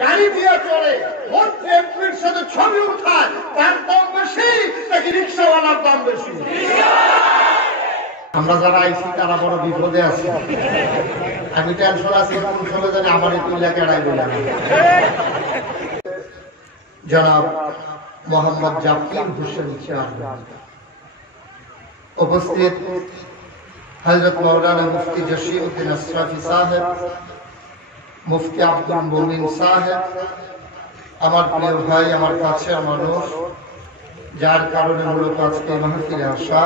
গাড়ি দিয়ে চলে, মধ্যে এমপির সাথে ছবি উঠায়, তার দাম বেশি নাকি রিক্সাওয়ালার দাম বেশি? আমরা যারা আইছি তারা বড় বিপদে আছি। আমি টেনশন আছি কোন চলে জানি আমার এই এলাকায় আড়াই বলে। জনাব মোহাম্মদ জাকির হোসেন চেয়ারম্যান, উপস্থিত হযরত মাওলানা মুফতি জসিমউদ্দিন আশরাফি সাহেব, মুফতি আব্দুল মুমিন সাহেব, আমার প্রিয় ভাই, আমার কাছের মানুষ, যার কারণে মূলত আজকে মাহফিলে আসা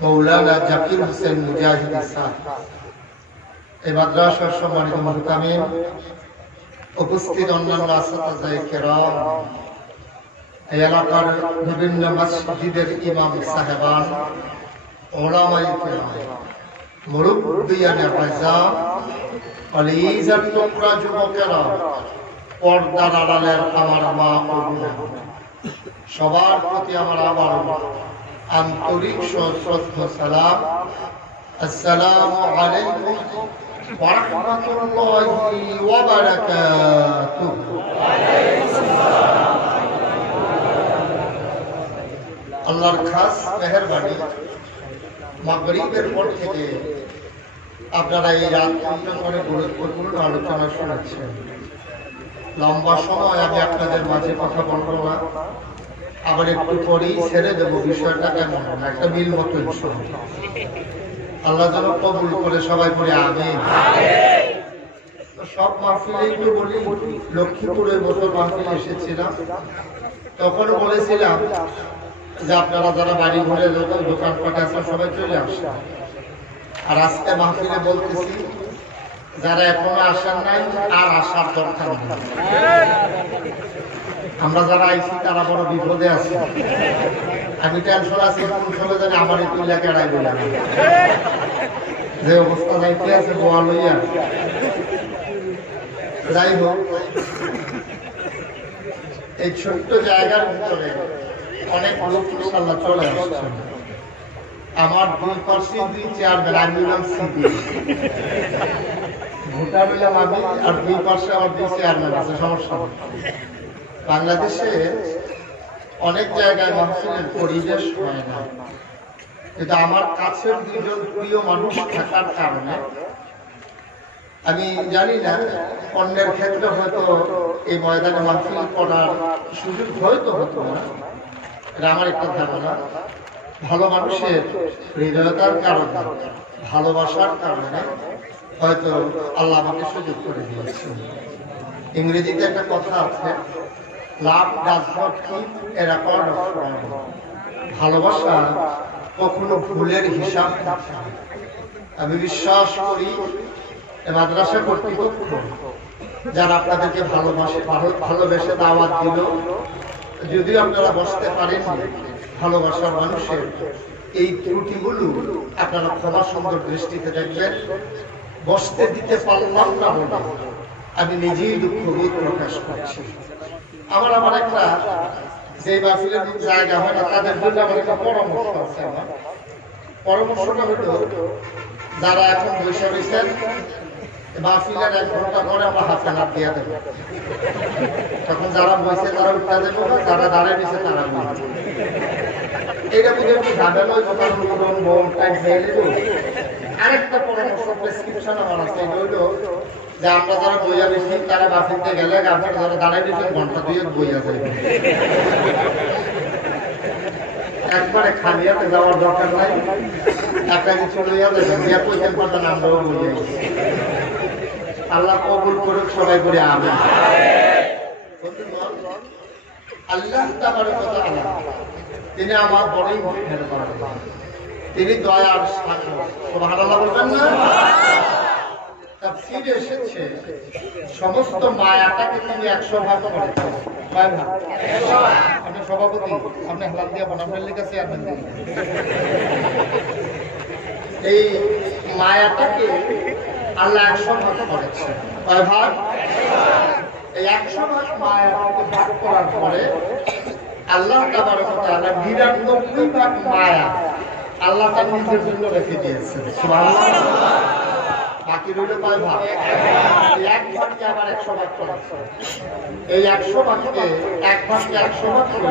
মাওলানা জাকির হোসেন মুজাহিদ সাহেব, এই মাদ্রাসার সম্মানিত মুহতামিম, উপস্থিত অন্যান্য আসাতায়ে কেরাম, এই এলাকার বিভিন্ন মসজিদের ইমাম সাহেবান, উলামায়ে কেরাম, মুরব্বিয়ানে আযম, আলিজাত টুকরা যুবকেরা, পর্দার আড়ালের আমার মা ও বোনেরা, সবার প্রতি আমার আবার আন্তরিক শ্রদ্ধা সালাম। আসসালামু আলাইকুম ওয়া রাহমাতুল্লাহি ওয়া বারাকাতুহু। আল্লাহর খাস মেহেরবানি, মাগরিবের পর থেকে আপনারা এই রাত পর্যন্ত অনেক গুরুত্বপূর্ণ আলোচনা শুনেছেন। লম্বা সময় আমি আপনাদের মাঝে কথা বলবো না, আবার একটু পরেই ছেড়ে দেবো। বিষয়টা কেমন একটা মিল মতো ইনশাআল্লাহ। আল্লাহ যেন কবুল করে, সবাই পড়ে আমিন। সব মাহফিলে একটু বলি, লক্ষ্মীপুরে বছর মাহফিলে এসেছিলাম, তখন বলেছিলাম যে আপনারা যারা বাড়ি ঘরে দোকানপাট আছে সবাই চলে আসেন। আর আজকে মাহফিলে বলতেছি যারা এখনো আসেন নাই আর আসার দরকার নেই। আমরা যারা আইছি তারা বড় বিপদে আছি। আমি টেনশন আছি কোন চলে জানি আমার এই এলাকায় আড়াই বলে। যে অবস্থা যাইতে আছে বোয়া লইয়া, যাই হোক, এই ছোট্ট জায়গার ভিতরে অনেক লোক ইনশাআল্লাহ চলে আসছেন। আমার দুই পাশে দুই চেয়ারম্যান, আমি হলাম সিপি, ভোটার হইলাম আমি, আর দুই পাশে আমার দুই চেয়ারম্যান আছে। সমস্যা বাংলাদেশে অনেক জায়গায় মাহফিলের পরিবেশ হয় না, কিন্তু আমার কাছের দুজন প্রিয় মানুষ থাকার কারণে আমি জানি না অন্যের ক্ষেত্রে হয়তো এই ময়দানে মাহফিল করার সুযোগ হয়তো হতো না। এটা আমার একটা ধারণা। ভালো মানুষের হৃদয়তার কারণে, ভালোবাসার কারণে হয়তো আল্লাহ আমাকে সুযোগ করে দিয়েছে। ইংরেজিতে একটা কথা আছে, লাভ does not keep A record of রং। ভালোবাসা কখনো ভুলের হিসাব থাকে না। আমি বিশ্বাস করি মাদ্রাসা কর্তৃপক্ষ যারা আপনাদেরকে ভালোবেসে দাওয়াত দিল, যদিও আপনারা বসতে পারেন, ভালোবাসার মানুষের এই ত্রুটিগুলো আপনারা ক্ষমা সুন্দর দৃষ্টিতে দেখবেন। বসতে দিতে পারলাম না বলে আমি নিজেই দুঃখবোধ প্রকাশ করছি। আমার একটা যে মাহফিলের জায়গা হয় না, তাদের জন্য আমার একটা পরামর্শ আছে। আমার পরামর্শটা হলো, যারা এখন বসে রয়েছেন মাহফিলের 1 ঘন্টা পরে আমরা হাতে হাত দিয়ে দেবো। তখন যারা বসে তারা উঠতে দেবো না, যারা দাঁড়িয়ে দিচ্ছে তারা এইটা বুঝে একটু ঝামেলা আরেকটা পরামর্শ প্রেসক্রিপশন আমার আছে, এটা হইলো যে আমরা যারা বইয়া বেশি তারা বাসিতে গেলে আপনারা যারা দাঁড়িয়ে দিচ্ছেন ঘন্টা 2 বইয়া যাবে। একবারে খালিয়াতে যাওয়ার দরকার নাই, একটা কিছু লইয়া যাবেন, দিয়া কইতেন পারতেন আমরাও বইয়া গেছি। আল্লাহ কবুল করুক, সবাই করে আমিন। আল্লাহ তাবারক ওয়া তাআলা তিনি আমার বড়ই মেহেরবান, তিনি দয়ার সাগর। সুবহানাল্লাহ বলবেন না? তাফসীরে এসেছে সমস্ত মায়াটাকে তিনি 100 ভাগ করেছেন। কয় ভাগ? 100 ভাগ। আপনি সভাপতি, আপনি হালাল দিয়ে আপনার লিখে চেয়ারম্যান দিন। এই মায়াটাকে আল্লাহ 100 ভাগ করেছেন। কয় ভাগ? 100 ভাগ। এই 100 ভাগ মায়াটাকে ভাগ করার পরে আল্লাহ তাবারক ওয়া তাআলা 99 ভাগ মায়া আল্লাহ তার নিজের জন্য রেখে দিয়েছেন। সুবহানাল্লাহ। বাকি বাকি রইল কয় ভাগ? এক ভাগকে আবার 100 ভাগ করা। এই 100 ভাগকে এক ভাগকে 100 ভাগ করে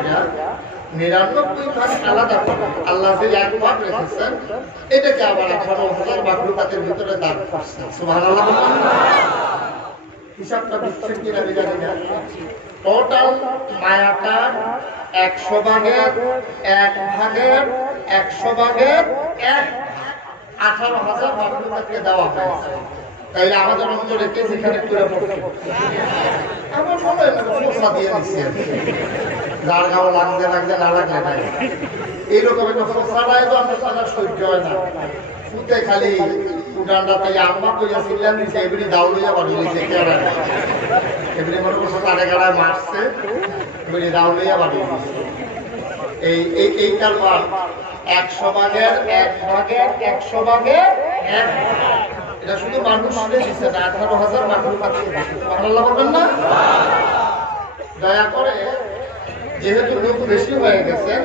99 ভাগ আলাদা করে আল্লাহ যে এক ভাগ রেখেছেন এটাকে আবার 18,000 মাখলুকাতের ভিতরে দান করছেন। সুবহানাল্লাহ। হিসাবটা বুঝছেন কিনা আমি জানি না। টোটাল মায়াটার 100 ভাগের 1 ভাগের 100 ভাগের 1 18,000 মাখলুকাতকে দেওয়া হয়েছে। তাইলে আমাদের অন্তরে কে যেখানে করে পড়ছে আমার মনে হয় ফোসা দিয়ে দিচ্ছে, যার গাও লাগতে লাগতে না লাগলে নাই এইরকম একটা ফোসা নাই তো আমরা তারা সহ্য হয় না। ফুটে খালি উডানটা তাই আম্মা কইয়া ছিলেন দিছে এবারে দাও লইয়া বাড়ি দিয়েছে কেন এবারে মনে করছে তারে গাড়ায় মারছে এবারে দাও লইয়া বাড়ি দিয়েছে। এই কারবার 100 ভাগের 1 ভাগের 100 ভাগের 1 এটা শুধু মানুষকে দিচ্ছে না 18,000 মাখলুকাতকে দিচ্ছে। সুবহানাল্লাহ বলবেন না? দয়া করে যেহেতু লোক বেশি হয়ে গেছেন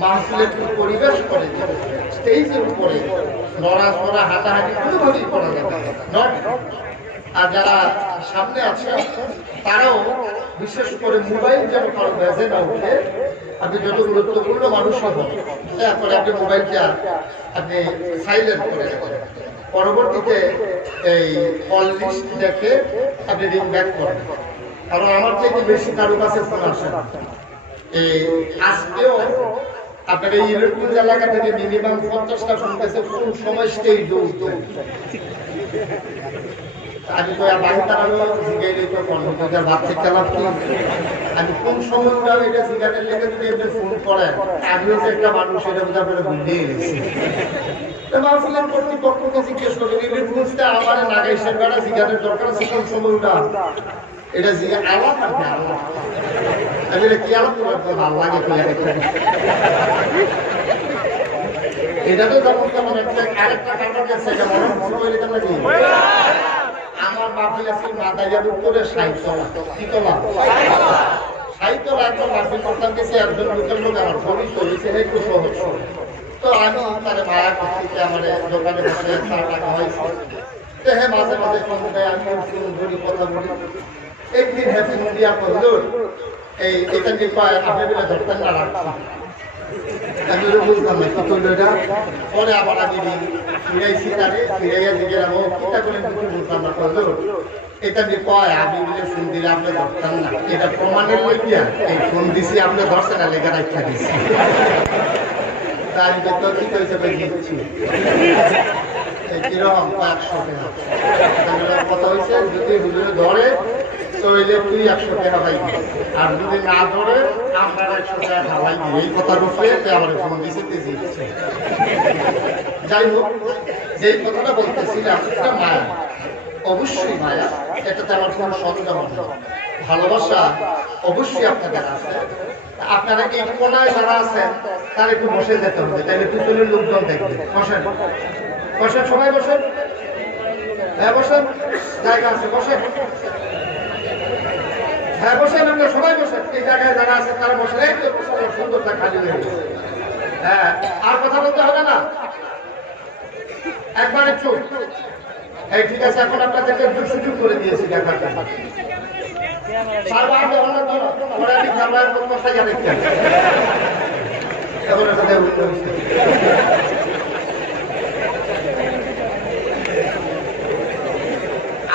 মাহফিলের পরিবেশ করে স্টেজের উপরে নড়াচড়া হাঁটাহাঁটি কোনোভাবেই করা যাবে না। আর যারা সামনে আছে তারাও বিশেষ করে মোবাইল যেন কারো বেজে না উঠে। আপনি যত গুরুত্বপূর্ণ মানুষ হবেন তারপরে আপনি মোবাইলটা আপনি সাইলেন্ট করে দেবেন। পরবর্তীতে এই কল লিস্ট দেখে আপনি রিং ব্যাক করবেন, কারণ আমার থেকে বেশি কারো কাছে ফোন আসে না। এই আজকেও আপনার এই ইলেকট্রিক এলাকা থেকে মিনিমাম 50টা ফোন গেছে কোন সময় স্টেজে উঠবে। আমি তো বাড়ি তারালো জিগাইলে তো কর্মকর্তার ভাত থেকে লাভ কি আমি কোন সময় উঠাও এটা সিগারেট লেগে যদি আপনি ফোন করেন আমিও যে একটা মানুষ এটা বোঝা করে ভুলিয়ে গেছি। মাহফিলের কর্তৃপক্ষকে জিজ্ঞেস করি বুঝতে আমার নাগাইশের বেড়া জিগারের দরকার আছে কোন সময় উঠা এটা জিগা আলাপ থাকবে আল্লাহ আমি এটা কি আলাপ করবো ভাল লাগে এটা তো যেমন তেমন আরেকটা কারণ আছে যেমন নাকি আমার মাহফিল আছে মাদাইয়ার উত্তরে 60 তলা কি তলা 60 তলা একজন মাহফিল করতাম গেছে একজন লোকের লোক আমার ছবি চলেছে একটু সহজ। তো আমি তারে মায়া করছি আমার দোকানে বসে চা টাকা হয়েছে হ্যাঁ মাঝে মাঝে ফোন দেয় আমি ধরি কথা বলি। একদিন হ্যাপি মিডিয়া করলো এই এটা নিয়ে পায় আপনি বলে ধরতেন না রাখছি আমি বুঝলাম না কি করলো এটা। পরে আবার আমি ফিরাইছি তারে ফিরাইয়া দিকে কিতা করে কিছু বুঝলাম না করলো এটা নিয়ে পায় আমি বলে ফোন দিলে আপনি ধরতেন না এটা প্রমাণের লইয়া এই ফোন দিছি আপনি ধরছেন না লেখা রাখা দিচ্ছি তার তো কি কইছে ভাই দিচ্ছি কিরকম 100 টাকা কথা হয়েছে যদি হুজুরে ধরে তৈলে তুই 100 টাকা পাইবি আর যদি না ধরে আমরা 100 টাকা খাওয়াই দিই এই কথা রুফে আমার ফোন দিছে তেজি। যাই হোক যেই কথাটা বলতেছিলাম এটা মায়া, অবশ্যই মায়া, এটাতে আমার কোনো সন্দেহ নেই। ভালোবাসা অবশ্যই আপনাদের আছে। আপনারা এই কোনায় যারা আছেন তারা একটু বসে যেতে হবে, তাহলে পিছনের লোকজন দেখবে। বসেন বসেন সবাই বসেন, হ্যাঁ বসেন, জায়গা আছে বসেন, হ্যাঁ বসেন, আমরা সবাই বসেন। এই জায়গায় যারা আছে তারা বসেন, একদম সুন্দরটা খালি হয়ে গেছে। হ্যাঁ আর কথা বলতে হবে না, একবারে চুপ। এই ঠিক আছে, এখন আপনাদেরকে সুযোগ করে দিয়েছি দেখার জন্য।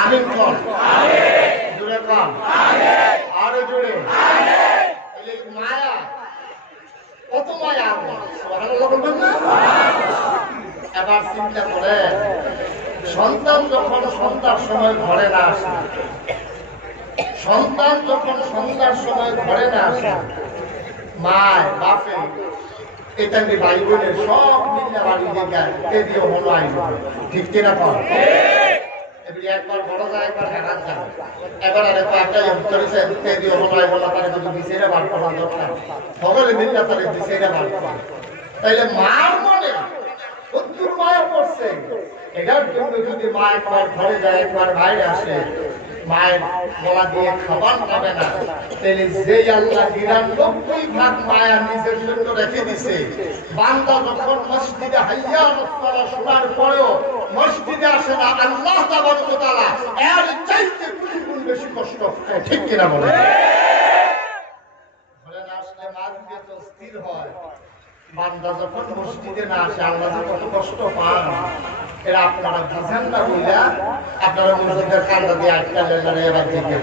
আমিন কম জোরে কম আরো জোরে। মায়া কত মায়া বলবেন না? এবার চিন্তা করে সন্তান যখন সন্ধ্যার সময় ঘরে না আসে, সন্তান যখন সন্ধ্যার সময় ঘরে না আসে, মায় বাপে এটা কি ভাই বোনের সব মিলে বাড়ি দিয়ে দিও মনে আইন, ঠিক কিনা কর? একবার বড় যায় একবার হারাত যায়, এবার আর একটা করেছে দিও মনে আইন বলা তারা যদি দিছে বার করা দরকার, সকলে মিলে তারা দিছে বার করা। তাইলে মার মনে প্রচুর মায়া পড়ছে, এটার জন্য যদি মা একবার ঘরে যায় একবার বাইরে আসে, মায়ের গলা দিয়ে খাবার পাবে না, তাহলে যেই আল্লাহ ৯৯ ভাগ মায়া নিজের জন্য রেখে দিছে, বান্দা যখন মসজিদে হাইয়া আলাস সালাহ শোনার পরেও মসজিদে আসে না, আল্লাহ তাবারক ওয়া তাআলা এর চাইতে ২০ গুণ বেশি কষ্ট পায়। ঠিক কিনা বলেন? ঘরে না আসলে মাঝে তো স্থির হয়, বান্দা যখন মসজিদে না আসে আল্লাহ কত কষ্ট পান, এরা আপনারা বুঝেন না বইলা আপনারা মসজিদের কান্দা দিয়ে আটকালেন। এবার দেখেন,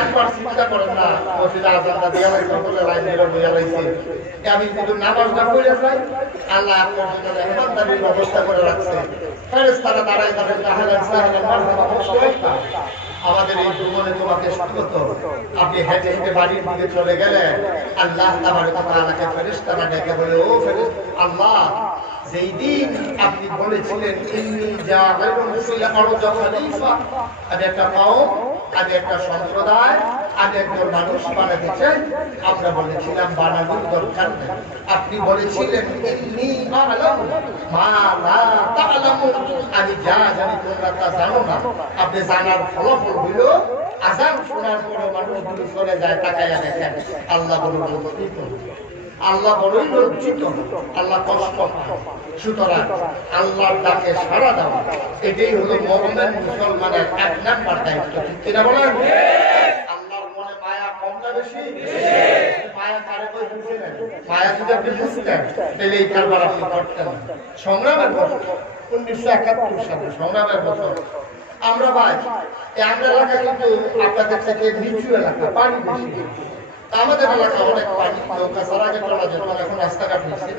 একবার চিন্তা করেন না, মসজিদে আজানটা দিয়ে সকলে লাইন দিয়ে বইয়া রয়েছে, আমি যদি নামাজটা পড়ে যাই আল্লাহ আপনার জন্য মেহমানদারির ব্যবস্থা করে রাখছে, ফেরেশতারা দাঁড়ায় যাবেন, তাহলেন সাহেবের মারহাবা মুশতাক, আমাদের এই ভ্রমণে তোমাকে স্বাগত। আপনি হেঁটে হেঁটে বাড়ির দিকে চলে গেলেন, আল্লাহ তাবারক ওয়া তাআলাকে ফেরেশতারা ডেকে বলে, ও আল্লাহ, যেই দিন আপনি বলেছিলেন ইন্নী জাইলুন ফিল আরদি খলিফা, আমি একটা কওম, আমি একটা সম্প্রদায়, আমি একজন মানুষ বানাতে চাই, আমরা বলেছিলাম বানানোর দরকার নেই। আপনি বলেছিলেন ইন্নী আ'লামু মা লা তা'লামুন, আমি যা জানি তোমরা তা জানো না। আপনি জানার ফলাফল হইল আযান শোনার পরে মানুষগুলো চলে যায়, তাকায়া দেখেন আল্লাহ বড় লজ্জিত, আল্লাহ বড়ই লজ্জিত, আল্লাহ কষ্ট পায়। সুতরাং আল্লাহর ডাকে সাড়া দাও, এটাই হলো মুমিন মুসলমানের ১ নাম্বার দায়িত্ব। ঠিক কিনা বলেন? আল্লাহর মনে মায়া কম না বেশি? মায়া কারে কই বুঝেন? মায়া যদি আপনি বুঝতেন তাহলে এই কারবার আপনি করতেন না। সংগ্রামের বছর ১৯৭১ সালে সংগ্রামের বছর। আমরা ভাই আমরা এলাকা কিন্তু আপনাদের থেকে নিচু এলাকা, পানি বেশি। আমাদের এলাকা অনেক পানি, নৌকা ছাড়া আগে চলা যেত, এখন রাস্তাঘাট হয়েছে।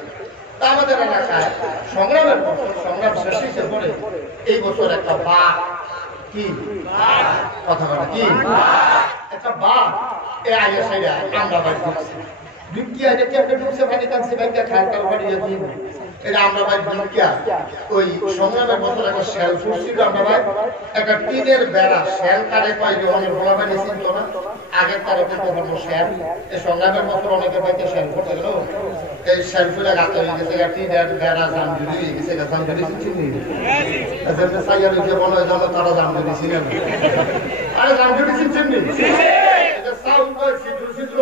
তা আমাদের এলাকায় সংগ্রামের বছর, সংগ্রাম শেষ হয়েছে পরে এই বছর একটা বাঘ, কি কথা বলে, কি একটা বাঘ এ আগে সাইডে আমরা বাড়ি ঢুকছি, ঢুকিয়া দেখি আপনি ঢুকছে পানি কাঁদছে, বাইকটা খায় কাল বাড়িয়ে দিই, এটা আমরা ভাই ঢুকিয়া ওই সংগ্রামের বছর একটা শেল ফুটছিল। আমরা ভাই একটা টিনের বেড়া, শেল কারে কয় যে অনেক বলা পানি চিনত না, আগের তারে করতে পারবো শেল। এই সংগ্রামের বছর অনেকে বাইকে শেল করতে গেল, এই শেল ফুলে গাতে হয়ে গেছে, টিনের বেড়া জামজুরি হয়ে গেছে, জামজুরি চিনি সাইয়ার যে বলা হয় জানো তারা জামজুরি ছিলেন, আরে জামজুরি চিনছেন নি? এটা সাউন্ড কয় ছিদ্র ছিদ্র,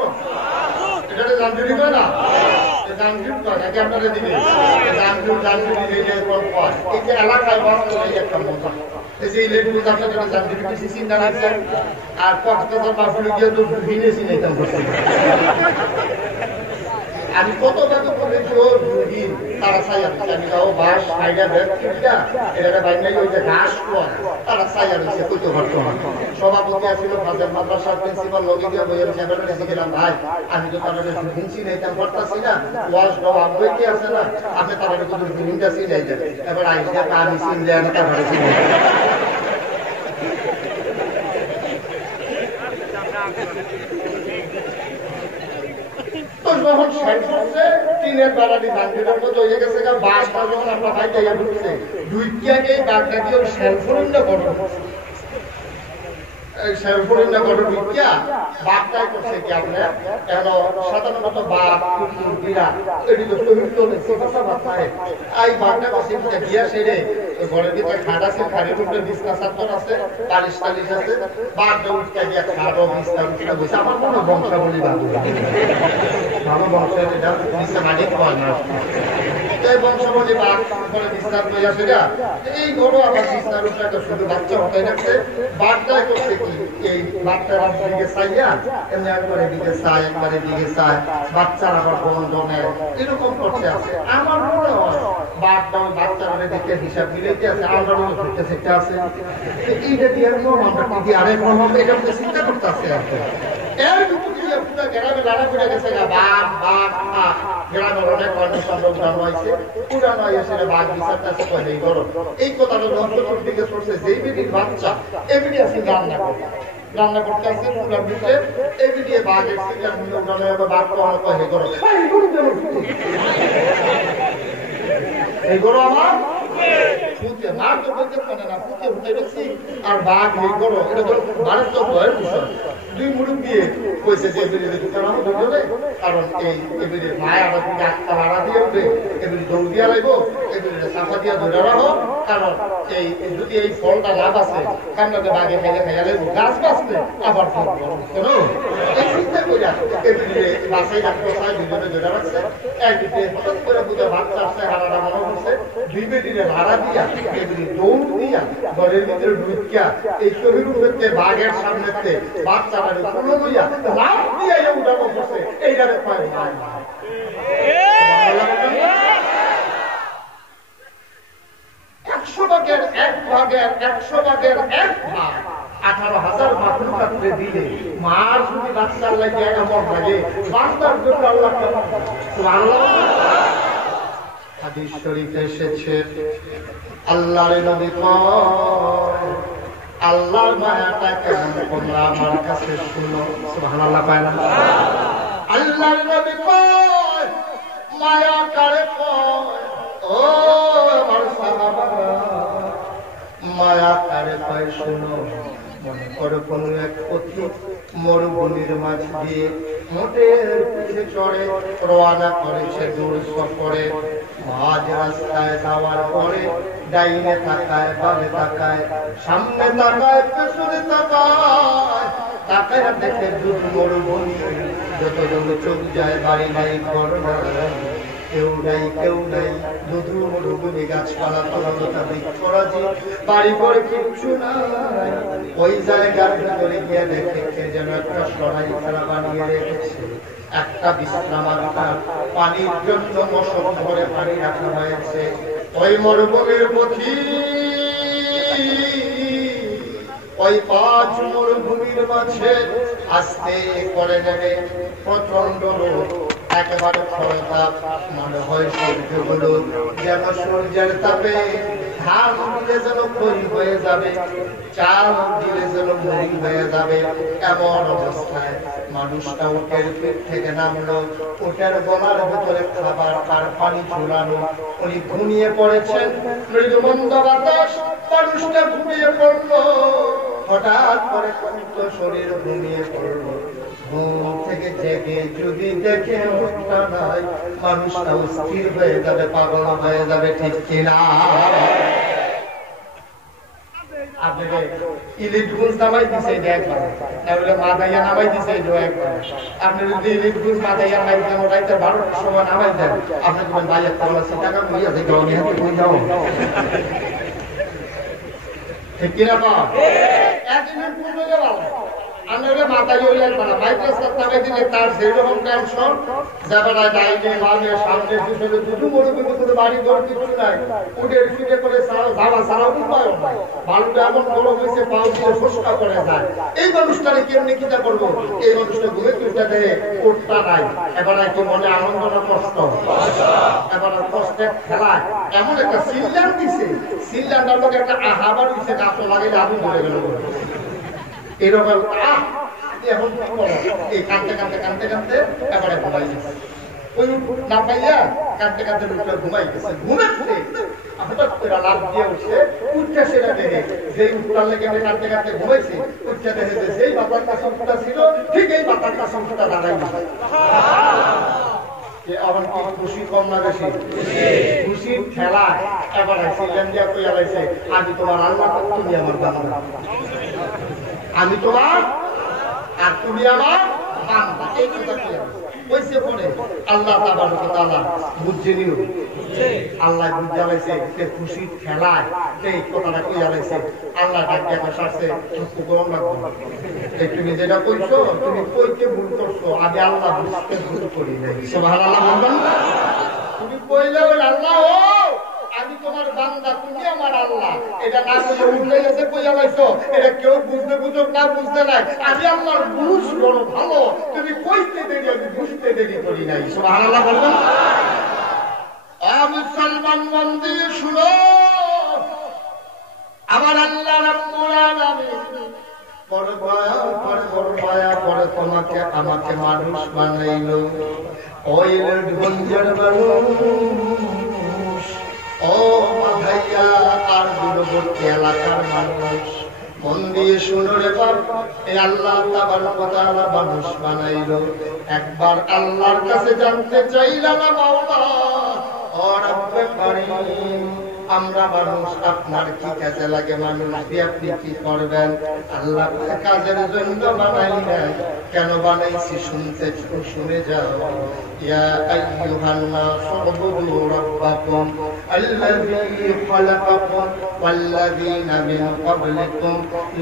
এটা জামজুরি কয় না, জামজুরি কয় নাকি আপনারা দিবে জামজুরি রেজে কোন কয়, এই যে এলাকায় বাস্তবে একটা মজা। এই যে লেবু আপনাদের জামজুরি কিছু চিন্তা লাগছে, আর কক্সবাজার মাহফিলে গিয়ে তো ভিনেছি নিতাম করছি। আমি কত টাকা বলেছি ও দুদিন তারা ছায়া দিচ্ছে, আমি যাও বাস সাইডা ব্যাগটা এটা বাইরে ওই যে ঘাস কোয়া তারা ছায়া দিচ্ছে, কইতে পারতো না। সভাপতি আসছিল ফাজেল মাদ্রাসার প্রিন্সিপাল লগে গিয়ে বইয়ের চেয়ারম্যানের কাছে গেলাম, ভাই আমি তো তাদের ভিনছি নিতাম পারতাছি না, ওয়াশ গাও আব্বই কি আছে না, আপনি তাদের কোনো ভিনটা চিনাই দেন, এবার আইসা আমি চিনলে আমি তারপরে চিনি। যখন শেষ করছে টিনের বেড়াটি জানজিরের মতো হয়ে গেছে, বাসটা যখন আমরা ভাই জায়গা ঢুকছে দুইটাকে বাগটা দিয়ে শেলফরিন্ডা গঠন শেলফরিন্ডা গঠন ঢুকিয়া বাঘটাই করছে কি আপনার কেন সাধারণত বাঘ কুকুর বিড়াল এগুলো এই বাঘটা করছে গিয়া সেরে ঘরের ভিতরে খাট আছে, খাটের উপরে বিছনা চাদর আছে, বালিশ টালিশ আছে, বাঘটা উঠতে গিয়া খাটও বিছনা উঠতে বসে। আমার কোনো বংশাবলী বাঘ ভালো বংশের এটা নিচে মালিক হয় না, এই বংশাবলী বাঘ করে বিছনা লইয়া সেরা এই গরু আবার বিছনার উপরে একটা শুধু বাচ্চা হতে রাখছে। বাঘটাই করছে কি এই বাচ্চারা দিকে চাইয়া এমনি একবারে দিকে চায়, একবারে দিকে চায়, বাচ্চারা আবার বন্ধনে এরকম করছে আছে। আমার মনে হয় বাঘটা ওই বাচ্চারা দেখে হিসাব মিলাইতে আছে, আমরা ঘুরতে শিখতে আছে, এইটা দিয়ে আমরা কি আরেক রকম এটা চিন্তা করতে আছে। এর ভিতরে পুরো গ্রামে লাড়া পড়ে গেছে, বাঘ বাঘ গ্রামের অনেক মানুষ আমরা উঠানো হয়েছে, উঠানো হয়েছে বাঘ বিচারটা করে এই গরম এই কথাটা দর্শকের দিকে করছে যে বেটির বাচ্চা এমনি আছে রান্না করতে আসছে পুরার ভিতরে এমনি দিয়ে বাঘ এসছে উঠানো হবে, বাঘ তো অনেক হে গরম এই গরু আমার ফুটে মার তো বলতে পারে না ফুটে উঠে গেছি আর বাঘ এই করো এটা তো বাড়ির তো ভয়ের বিষয় দুই মুড়ি দিয়ে কইছে যে এবারে দুটো নাম ধরে কারণ এই এবারে মায়া আবার একটা ভাড়া দিয়ে উঠবে এবারে দৌড় দিয়া লাগবো এবারে সাফা দিয়া ধরে রাখো কারণ এই যদি এই ফলটা লাভ আছে কান্নাতে বাঘে খাইলে খাইয়া লাগবো গাছ বাঁচবে আবার ফল কোনো এই চিন্তা করিয়া এবারে বাসাই ডাক্তার সাহেব দুজনে ধরে রাখছে একদিকে হঠাৎ করে বুঝে বাচ্চা আসছে হারাটা মনে করছে দুই বেদিনে ভাড়া দিয়া এবারে দৌড় দিয়া ঘরের ভিতরে ঢুকিয়া এই শরীর উপরে বাঘের সামনেতে বাচ্চাটা কোনো লইয়া লাভ দিয়া উঠানো করছে এইটারে পায় ভাই 100 ভাগের 1 ভাগের 100 ভাগের 1 ভাগ 18,000 মাখলুকাতকে দিলে মার যদি বাচ্চার লাগে এমন লাগে বাচ্চার জন্য আল্লাহ সুবহানাল্লাহ হাদিস শরীফে এসেছে আল্লাহর নবী কয় আল্লাহর মায়াটা কেমন তোমরা আমার কাছে শুনো সুবহানাল্লাহ পায় না আল্লাহর নবী কয় মায়া কারে কয় ও আমার সাহাবারা মায়া কারে কয় শুনো মনে করো কোন এক পথিক মরুভূমির মাঝ দিয়ে মোটের পিঠে চড়ে রওনা করেছে দূর সফরে মাঝ রাস্তায় যাওয়ার পরে ডাইনে তাকায় বামে তাকায় সামনে তাকায় পেছনে তাকায় তাকায় দেখে দূর মরুভূমি যতজন চোখ যায় বাড়ি নাই ঘর নাই কেউ নাই দুধু মরুভূমি গাছপালা তরলতা বৃক্ষরাজি বাড়ি ঘরে কিচ্ছু নাই ওই জায়গার ভিতরে গিয়ে দেখে যেন একটা সরাই খেলা বানিয়ে রেখেছে একটা বিশ্রামাগার পানির জন্য মশক ধরে পানি রাখা হয়েছে ওই মরুভূমির পথি ওই 5 মরুভূমির মাঝে আস্তে করে নেবে প্রচন্ড রোদ একেবারে খরতাপ মনে হয় সূর্যগুলো যেন সূর্যের তাপে ধান দিলে যেন খড়ি হয়ে যাবে চাল দিলে যেন মুড়ি হয়ে যাবে এমন অবস্থায় মানুষটা উটের পিঠ থেকে নামলো উটের গলার ভিতরে খাবার আর পানি ঝুলানো উনি ঘুমিয়ে পড়েছেন মৃদুমন্দ বাতাস মানুষটা ঘুমিয়ে পড়লো হঠাৎ করে ক্লান্ত শরীর ঘুমিয়ে পড়লো ঘুম থেকে জেগে যদি দেখে মুখটা নাই মানুষটা স্থির হয়ে যাবে পাগল হয়ে যাবে ঠিক কিনা আপনাকে ইলিট গুঞ্জ নামাই দিছে একবার তাহলে মাথাইয়া নামাই দিছে একবার আপনি যদি ইলিট গুঞ্জ মাথাইয়া নামাই দেন রাইতে 12টার সময় নামাই দেন আপনি বলেন ভাইয়া তাহলে টাকা মিয়া থেকে আমি হাতে কই যাও ঠিক কিনা বা একদিন পুরো গেল আমরা মাথায় ওই একবার মাইক্রো সাপ্তাহে দিলে তার যেরকম টেনশন যাবেনা ডাইনে বামে সামনে পিছনে দুটো মরুভূমি কোনো বাড়ি ঘর কিছু নাই উডের ফিটে করে যাওয়া ছাড়া উপায় নাই বালুটা এমন বড় হয়েছে পাও দিয়ে ফসকা করে যায় এই মানুষটারে কেমনি কিটা করবো এই মানুষটা ঘুরে তুলতে দেয় কোটটা নাই এবার কি মনে আনন্দ না কষ্ট এবার কষ্টের খেলায় এমন একটা সিলিন্ডার দিছে সিলিন্ডার লোক একটা আহাবার দিছে গাছ লাগাইলে আগুন ধরে গেল এরকম এখন এই কাঁদতে এবারে ঘুমাই গেছে ওই না পাইয়া কাঁদতে লোকটা ঘুমাই গেছে ঘুমাচ্ছে হঠাৎ করে লাভ দিয়ে উঠছে উঠছে সেটা দেখে যেই উঠটার লেগে কাঁদতে ঘুমাইছে উঠছে দেখে যে যেই বাতার কাশনটা ছিল ঠিক এই বাতার কাশনটা দাঁড়াই এখন কি খুশি কম না বেশি খুশির খেলা এবারে সিলেন্ডিয়া কইয়া লাইছে আমি তোমার আল্লাহ তুমি আমার বান্দা আমি তোমার আর তুমি আমার বান্দা এই কথা কি কইছে পড়ে আল্লাহ তাবারক ওয়া তাআলা বুঝে নিও আল্লাহ বুঝাইছে যে খুশির খেলায় এই কথাটা কইয়া লাইছে আল্লাহ ডাকে আসাছে সত্যি গরম লাগবে তুমি যেটা কইছো তুমি কইতে ভুল করছো আমি আল্লাহ বুঝতে ভুল করি নাই সুবহানাল্লাহ বলবেন তুমি কইলে বল আল্লাহ ও আমি তোমার বান্দা তুমি আমার আল্লাহ এটা না কইলে উঠলে গেছে কইয়া লাইছো এটা কেউ বুঝতে বুঝুক না বুঝতে নাই আমি আল্লাহর বুঝ বড় ভালো তুমি কইতে দেরি আমি বুঝতে দেরি করি নাই সুবহানাল্লাহ বলবেন মুসলমান বন্দী শুনো আমার আল্লাহ রাব্বুল আলামিন পরে তোমাকে আমাকে মানুষ বানাইলো ওই ঢঞ্জার মানুষ ও ভাইয়া সীমান্তবর্তী এলাকার মানুষ মন দিয়ে শুনো রে বাপ, এই আল্লাহ তাবারক ওয়া তাআলা মানুষ বানাইলো, একবার আল্লাহর কাছে জানতে চাইলা না মাওলা ও রব্বে কারীম, আমরা মানুষ আপনার কি কাজে লাগে, মানুষ দিয়ে আপনি কি করবেন? আল্লাহ কাজের জন্য বানাই নাই, কেন বানাইছি শুনে যাও। ইয়া আইয়ুহান নাস উবুদু রাব্বাকুম আল্লাযী খালাকাকুম ওয়াল্লাযীনা মিন ক্বাবলিকুম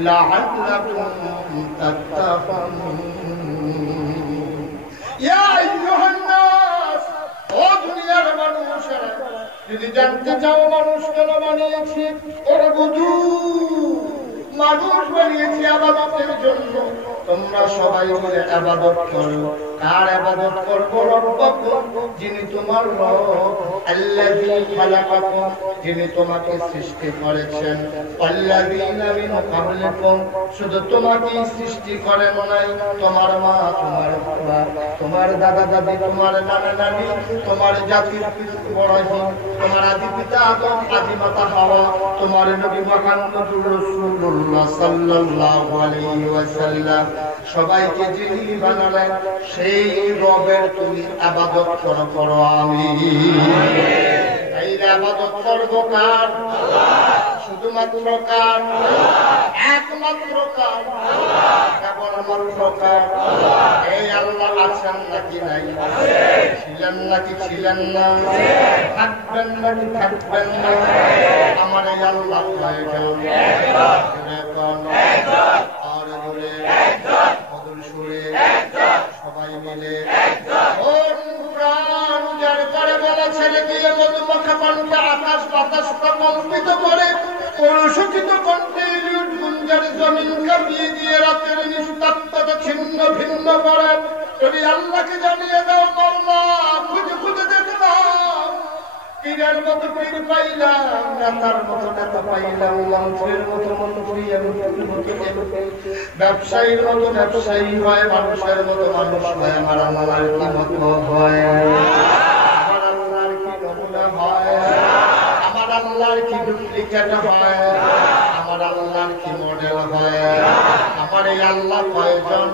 লাআল্লাকুম তাত্তাকুন। ইয়া আইয়ুহান নাস, ও দুনিয়ার মানুষেরা, যদি জানতে চাও মানুষ কেন বানিয়েছি, উবুদু, মানুষ বানিয়েছি ইবাদতের জন্য, তোমরা সবাই মিলে ইবাদত করো। কার ইবাদত করব? রব্বাকুম, যিনি তোমার রব, আল্লাযী খালাকাকুম, যিনি তোমাকে সৃষ্টি করেছেন, ওয়াল্লাযীনা মিন ক্বাবলিকুম, শুধু তোমাকে সৃষ্টি করেন নাই, তোমার মা, তোমার বাবা, তোমার দাদা দাদি, তোমার নানা নানি, তোমার জাতির ইব্রাহিম, তোমার আদি পিতা আদম, আদি মাতা হাওয়া, তোমার নবী মুহাম্মদুর রাসূলুল্লাহ সাল্লাল্লাহু আলাইহি ওয়াসাল্লাম, সবাইকে যিনি বানালেন সেই রবের তুমি ইবাদত করো। আমিন। এই ইবাদত করব কার? আল্লাহ। শুধুমাত্র কার? আল্লাহ। একমাত্র কার? আল্লাহ। কেবলমাত্র কার? আল্লাহ। এই আল্লাহ আছেন নাকি নাই? আছেন। ছিলেন নাকি ছিলেন না? থাকবেন নাকি থাকবেন না? আমার এই আল্লাহ কয়জন? একজন। একজন। আর বলে একজন। মধুর সুরে একজন। সবাই মিলে একজন। ও প্রাণ উজাড় করে বলা ছেড়ে দিয়ে মধুমাখা কণ্ঠে আকাশ বাতাস প্রকম্পিত করে, অনুসূচিত কণ্ঠে ইলিয়ট গুঞ্জার জমিন কাঁপিয়ে দিয়ে রাতের নিস্তব্ধতা ছিন্ন ভিন্ন করে তুমি আল্লাহকে জানিয়ে দাও, মাওলা খুঁজে খুঁজে দেখলাম, পীরের মতো পীর পাইলাম, নেতার মতো নেতা পাইলাম, মন্ত্রীর মতো মন্ত্রী, এমপির মতো এমপি, ব্যবসায়ীর মতো ব্যবসায়ী হয়, মানুষের মতো মানুষ হয়, আমার আল্লাহর কি মতো হয়, আমার আল্লাহর কি নমুনা হয়, আমার আল্লাহর কি ডুপ্লিকেট হয়, আমার আল্লাহর কি মডেল হয়, আমার এই আল্লাহ কয়জন?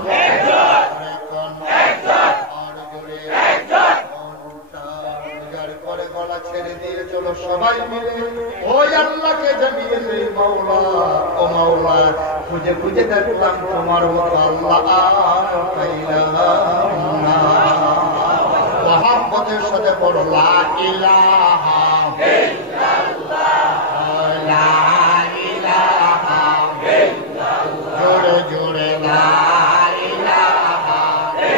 ছেড়ে দিয়ে চলো সবাই মিলে ওই আল্লাহকে জানিয়ে দেই, মাওলা ও মাওলা খুঁজে খুঁজে দেখলাম তোমার মতো আল্লাহ পাইলাম না। মহব্বতের সাথে পড়ো লা ইলাহা ইল্লাল্লাহ, লা ইলাহা ইল্লাল্লাহ, জোরে জোরে লা ইলাহা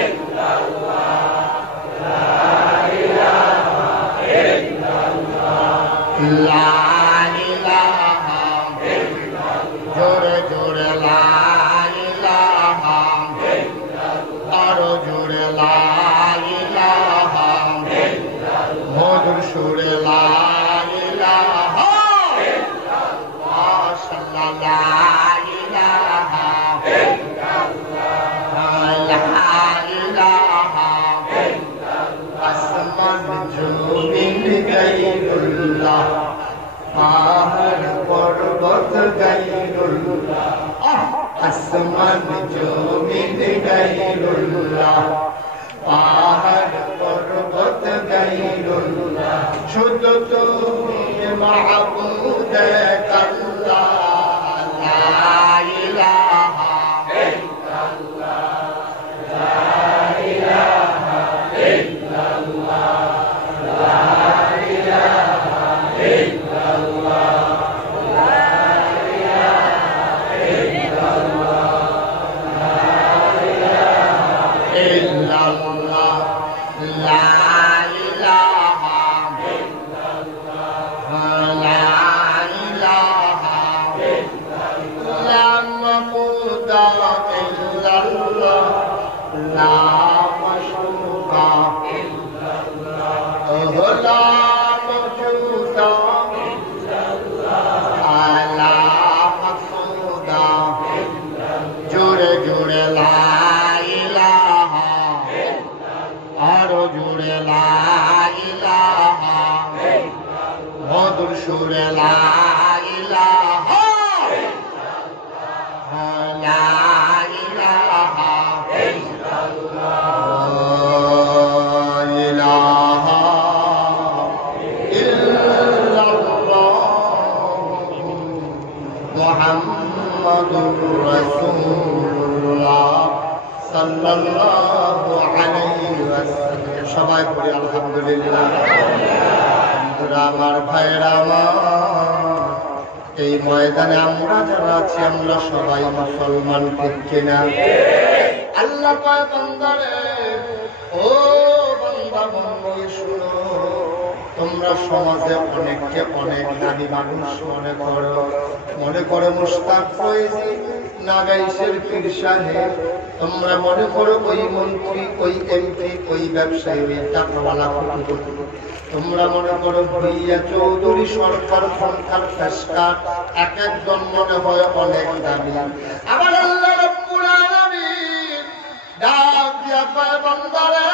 ইল্লাল্লাহ, লা ইলাহা লা ইলাহা ইল্লাল্লাহ, জোরে জোরে লা ইলাহা ইল্লাল্লাহ, আরো জোরে লা ইলাহা ইল্লাল্লাহ, মধুর সুরে লা ইলাহা ইল্লাল্লাহ, মাশাআল্লাহ লা ইলাহা ইল্লাল্লাহ, লা ইলাহা ইল্লাল্লাহ, আসমান জমিন গায়রুল্লাহ, পাহাড় পর্বত গায়রুল্লাহ, আসমান জমিন গায়রুল্লাহ, পাহাড় পর্বত গায়রুল্লাহ, শুধু তুমি মাহবুব আল্লাহ, লা ইলাহা ইল্লাল্লাহ, লা ইলাহা ইল্লাল্লাহ, লা ইলাহা ইল্লাল্লাহ, লা ইলাহা ইল্লাল্লাহ, লা ইলাহা ইল্লাল্লাহ, লা ইলাহা ইল্লাল্লাহ, লা ইলাহা ইল্লাল্লাহ, লা মাবুদা ইল্লাল্লাহ, লা মাশরুকা ইল্লাল্লাহ, লা মাবুদা ইল্লাল্লাহ, লা মাকসুদা ইল্লাল্লাহ, জোরে জোরে লা ইলাহা ইল্লাল্লাহ, আরো জোরে লা ইলাহা ইল্লাল্লাহ, মধুর সুরে লা ইলাহা সাল্লাল্লাহু আলাইহি ওয়াসাল্লাম। সবাই পড়ি আলহামদুলিল্লাহ। বন্ধুরা আমার, ভাইয়েরা আমার, এই ময়দানে আমরা যারা আছি আমরা সবাই মুসলমান, ঠিক কিনা? আল্লাহ কয় বান্দারে, ও বান্দা মন দিয়ে শুনো, তোমরা সমাজে অনেককে অনেক দামি মানুষ মনে করো মুশতাক ফয়েজী, নাগাইশের পীর সাহেব, তোমরা মনে করো ওই মন্ত্রী, ওই এমপি, ওই ব্যবসায়ী, ওই টাকাওয়ালা, তোমরা মনে করো ভুইয়া চৌধুরী, সরকার, সরকার, ফেসকার, এক একজন মনে হয় অনেক দামি। আবার আল্লাহ রাব্বুল আলামিন ডাক দিয়া কয় বান্দারে,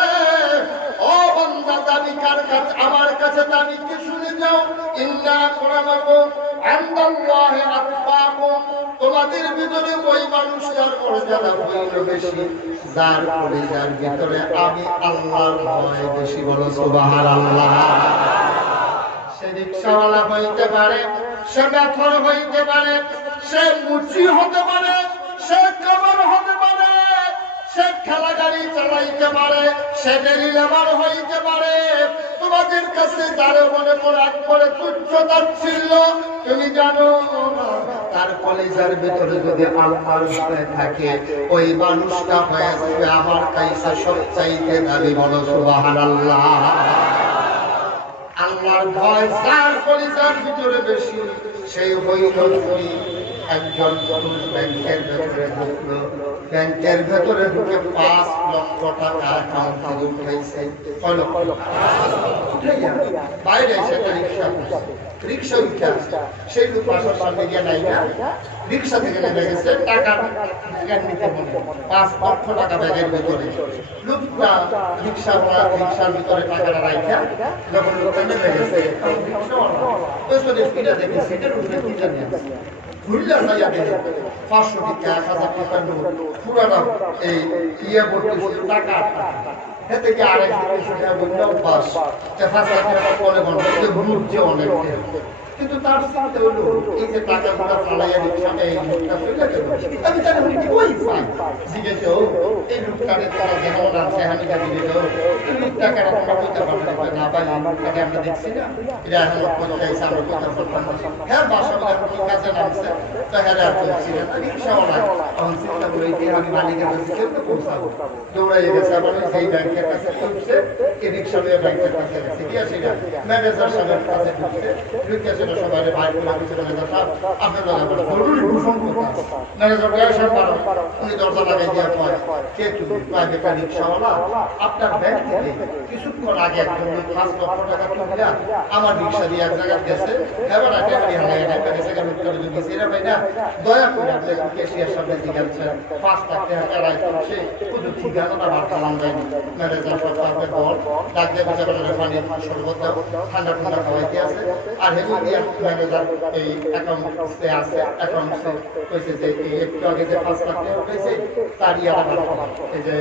ও বান্দা, দামি কার কাছে? আমার কাছে দামি কি? শুনে যাও। ইন্না আকরামাকুম ইনদাল্লাহি আতকাকুম, তোমাদের ভিতরে ওই মানুষটার মর্যাদা হইল বেশি যার কলিজার ভিতরে আমি আল্লাহর ভয় বেশি। বলো সুবহানাল্লাহ। সে রিকশাওয়ালা হইতে পারে, সে বেথর হইতে পারে, সে মুচি হতে পারে, সে কামার হতে পারে, সে ঠেলা গাড়ি চালাইতে পারে, সে ডেলি লেবার হইতে পারে, তোমাদের কাছে যারা মনে করে একবারে তুচ্ছ তাচ্ছিল্য, তুমি জানো তার কলিজার ভিতরে যদি আল্লাহর ভয় থাকে, ওই মানুষটা হয়ে যাবে আমার কাছে সবচাইতে দামি। বলো সুবহানাল্লাহ। আল্লাহর ভয় যার কলিজার ভিতরে বেশি, সেই হইল একজন মানুষ ব্যাংকের ভেতরে ঢুকলো, ব্যাংকের ভেতরে ঢুকে 5 লক্ষ টাকা অ্যাকাউন্ট থেকে উঠাইছে। বাইরে এসে একটা রিক্সা উঠে আসছে, সেই লোক বাসার সামনে গিয়ে নাই না, রিক্সা থেকে নেমে গেছে, টাকা নিতে বলে 5 লক্ষ টাকা ব্যাগের ভেতরে। লোকটা রিক্সার ভিতরে টাকাটা রাখা, যখন লোকটা নেমে গেছে পেছনে ফিরে দেখে সিটের উপরে কি জানি আছে, ঘুরলে যাইয়া দেখে 500 টাকা, 1000 টাকা নোট, পুরানো এই ইয়ে ভর্তি শুধু টাকা। এতে কি আরেক অভ্যাস, 5 লাখ টাকা পরে ঘুরছে অনেক, কিন্তু তার সাথে হলো এই যে টাকা গুলা ফালাইয়া রিক্সাটা এই লোকটা চলে গেল, আমি জানি ওই পাই জিজ্ঞেস এই লোকটাকে তারা যেমন আছে আমি জানি দিল, এই লোকটাকে আমরা কইতে পারবো না, ভাই লোকটাকে আমরা দেখছি না, এটা এখন পৌঁছাইছে, আমরা কইতে পারবো না। হ্যাঁ, বাসা কি কাজে নামছে, তো হ্যাঁ আর চলছিলেন রিক্সাওয়ালা, তখন চিন্তা করে আমি মালিকের কাছে কেমনে পৌঁছাবো, দৌড়াইয়ে গেছে। আবার সেই ব্যাংকের কাছে পৌঁছে এই রিক্সা নিয়ে ব্যাংকের কাছে গেছে, কি আছে ম্যানেজার সাহেবের কাছে ঢুকছে, ঢুকে সবাই বাইর করে কিছু ম্যানেজার সাহেব আপনার জরুরি ভূষণ কথা, ম্যানেজার সাহেব পারো, উনি দরজা লাগাই দিয়ে কয়, কে তুমি? প্রাইভেট রিক্সাওয়ালা, আপনার ব্যাংক থেকে কিছুক্ষণ আগে একজন 5 লক্ষ টাকা তুলে আমার রিক্সা দিয়ে এক জায়গায় গেছে, এবার একটা গাড়ি হারাই না, গেছে লোকটা গেছে, এরা ভাই না দয়া করে আপনি ক্যাশিয়ার সামনে জিজ্ঞাসা 5 লাখ টাকা রায় করছে, শুধু ঠিকানাটা আমার চালান যায়নি। ম্যানেজার সাহেবের বল ডাক দিয়ে বেচারা পানি শরবত দাও, ঠান্ডা ঠান্ডা খাওয়াইতে আছে। আর হেতু দিয়ে ম্যানেজার এই অ্যাকাউন্টে আছে, অ্যাকাউন্টে কইছে যে একটু আগে যে 5 লাখ টাকা পেয়েছে তার ইয়াটা এই যে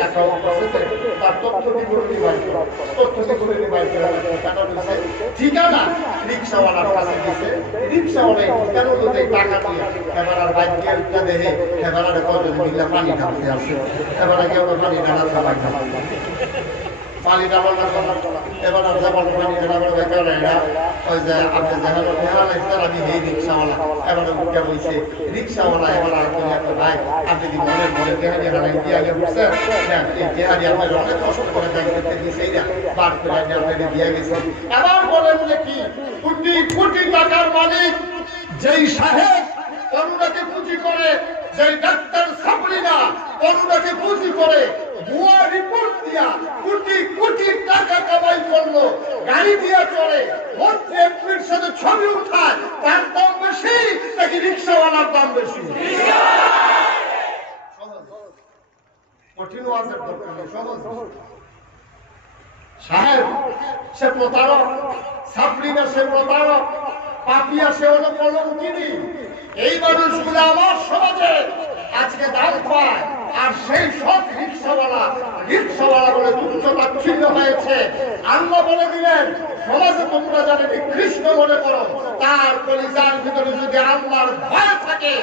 অ্যাকাউন্ট আছে তার তথ্য বিবরণী বাইর টাকা দিয়েছে, ঠিকানা রিক্সাওয়ালার কাছে দিয়েছে, রিক্সাওয়ালা ঠিকানা অনুযায়ী টাকা দিয়ে এবার আর বাইক দিয়ে উঠতে দেখে এবার আর কজন মিলে পানি ঢালতে আসে, এবার আগে ওরা পানি ঢালাতে পারবে পানি ডাবল এবার যেমন পানি ডাবল ওই যে আপনি যেমন আমি এই রিক্সাওয়ালা, এবার উঠে বইছে রিক্সাওয়ালা, এবার ভাই আপনি কি মনের মনে দেহারি হারাই দিয়ে আগে বুঝছেন, এই দেহারি আপনার অনেক কষ্ট করে ব্যাংক করতে দিয়েছে, এইটা বার করে আপনাকে দিয়ে গেছে। এবার বলেন যে কি কোটি কোটি টাকার মালিক যেই সাহেব করুণাকে পুঁজি করে, যেই ডাক্তার সাবরিনা করুণাকে পুঁজি করে ভুয়া রিপোর্ট দিয়া কোটি কোটি টাকা কামাই করলো, গাড়ি দিয়া চলে, মন্ত্রী এমপির সাথে ছবি উঠায়, তার দাম বেশি নাকি রিক্সাওয়ালার দাম বেশি? কঠিন ওয়াজের দরকার নেই, সহজ। সাহেব সে প্রতারক, সাবরিনা সে প্রতারক, পাপিয়া সে হলো কলঙ্কিনী। এই মানুষগুলো আমার সমাজে আজকে দাম পায়, আর সেই সব রিক্সাওয়ালা বলে তুচ্ছ তাচ্ছিল্য হয়েছে। আল্লাহ বলে দিলেন সমাজে তোমরা যারা কৃষ্ণ মনে করো, তার কলিজার ভিতরে যদি আল্লাহর ভয় থাকে